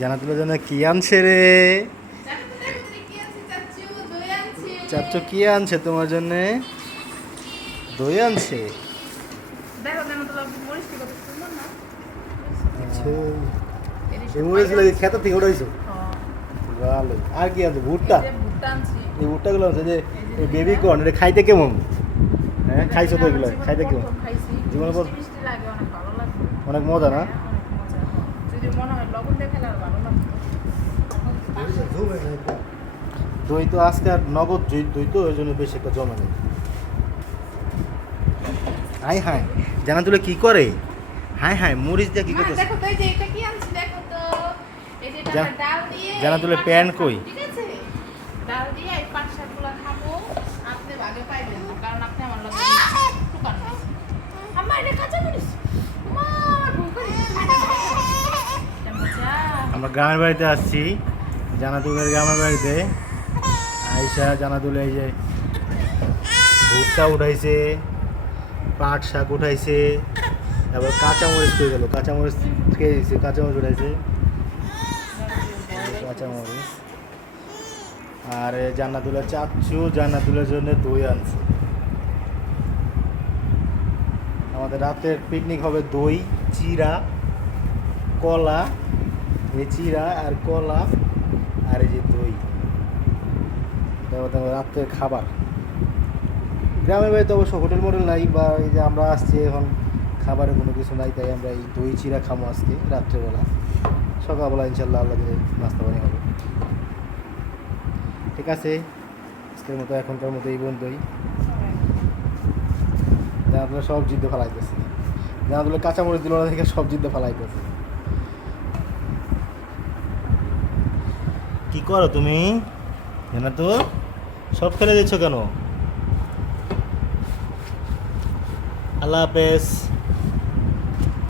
জানাতুলের জন্য কি আনছে রে? চাচ্চু কি আনছে তোমার জন্য? দই আনছে। আচ্ছা, এই মরিচ লাগে খেত থেকে উঠাইছো? ভালো। আর কি আনছো? ভুট্টা। এই ভুট্টাগুলো আছে যে বেবি কর্ন, এটা খাইতে কেমন? হ্যাঁ, খাইছো তো এগুলো? খাইতে কেমন? জীবনে অনেক মজা না? দই তো আজকে আর নগদ দই তো ওই জন্য বেশি একটা জমা নেই। হাই হাই, জানাতুলে কি করে? হাই হাই, মরিচ দিয়ে কি করতেছে? জানাতুলে প্যান কই? ডাল দিয়ে এই পাঁচ শাকগুলো খাবো, আপনি ভাগে পাইবেন না, কারণ আপনি আমার লগে টুকান নাই। আমার এটা কাঁচা মরিচ। আমরা গ্রামের বাড়িতে আসছি, জানাতুলের গ্রামের বাড়িতে। আইসা জানাতুলে এই যে ভুট্টা উঠাইছে, পাট শাক উঠাইছে, তারপর কাঁচামরিচ পেয়ে গেল, কাঁচামরিচ খেয়ে দিচ্ছে, কাঁচামরিচ উঠাইছে, কাঁচামরিচ। আর জান্নাতুলের চাচ্চু জান্নাতুলের জন্য দই আনছে। আমাদের রাতের পিকনিক হবে দই, চিরা, কলা, এই চিরা আর কলা আর এই যে দই, রাত্রের খাবার। গ্রামের বাড়িতে অবশ্য হোটেল মোটেল নাই, বা এই যে আমরা আসছি এখন খাবারের কোনো কিছু নাই, তাই আমরা এই দই চিরা খাবো আজকে রাত্রেবেলা। সকালবেলা ইনশাল্লাহ আল্লাহ দিয়ে নাস্তা পানি হবে। ঠিক আছে, আজকের মতো এখনকার মতো এই বন্ধুই। জানাতুলে সব জিদ্দ ফেলাইতেছে, জানাতুলে কাঁচামরিচ দিল না থেকে সব জিদ্দ ফেলাইতেছে। কি করো তুমি? জানা তো সব ফেলে দিচ্ছ কেন? আল্লাহ হাফেজ।